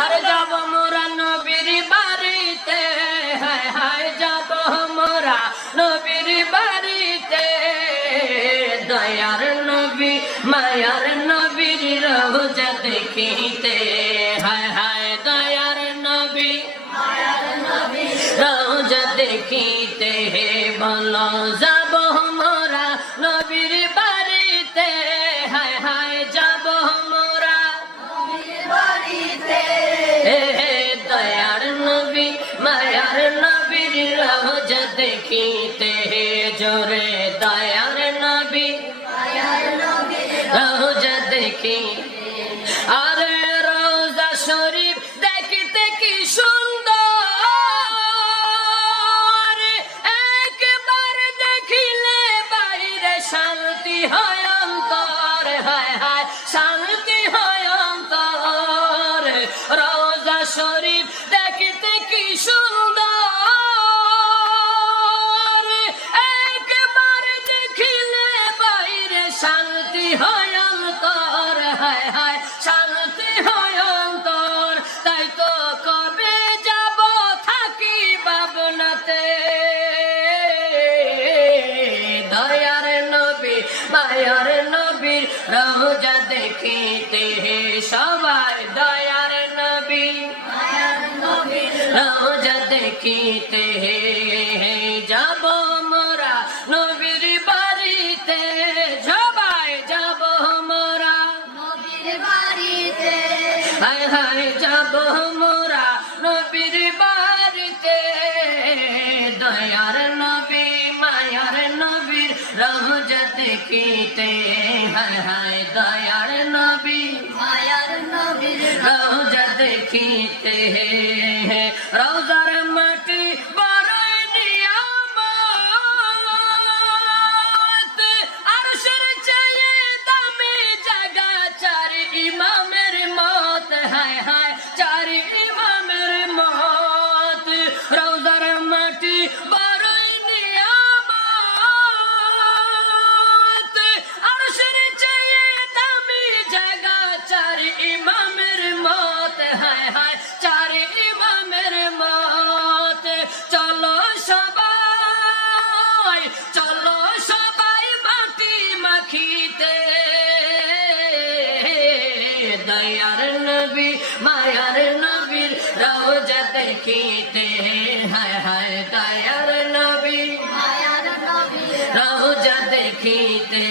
আর যাব মোরা নবীর বাড়িতে, হায় হায় যাব মোরা নবীর বাড়িতে, দয়ার নবী মায়ার নবীর রওজা দেখিতে, হায় হায় দয়ার নবী মায়ার নবীর রওজা দেখিতে, বলো যাব মোরা নবীর বাড়িতে, হায় হায় যাব মোরা নবীর বাড়িতে, দয়ার নবী মায়ার নবীর রওজা দেখিতে, জোরে দয়ার নবী মায়ার নবীর রওজা দেখি। আরে রওজা শরীফ দেখিতে কি সুন্দর, একবার দেখিলে বাইরে শান্তি হয় অন্তর, হায় হায় শান্তি হয় অন্তর, রওজা শরীফ দেখিতে কি সুন্দর, একবার দেখিলে বাইরে শান্তি হয় অন্তর, হায় হায় শান্তি হয় অন্তর, তাই তো কবে যাব থাকি ভাবনাতে, দয়ার নবী মায়ার নবীর রওজা দেখিতে, সবাই দয়ার নবী মায়ার নবীর রওজা দেখিতে, যাব মোরা নবীর বাড়িতে, সবাই যাব মোরা নবীর বাড়িতে, হায় হায় যাব মোরা নবীর বাড়িতে, দয়ার নবী মায়ার নবীর রওজা দেখিতে, হায় হায় দয়ার নবী মায়ার নবীর রওজা দেখিতে, রওজার মাটি বড়ই নিয়ামত, আরশের চেয়ে দামি জায়গা চার ইমামের মত, হায় হায় চার ইমামের মত, রওজার মাটি বড়ই নিয়ামত, আরশের চেয়ে দামি জায়গা চার ইমামের মত, হায় হায় চার ইমামের মত, চলো সবাই চলো সবাই মাটি মাখিতে, দয়ার নবী মায়ার নবীর রওজা দেখিতে, হায় হায় দয়ার নবী মায়ার নবীর রওজা দেখিতে।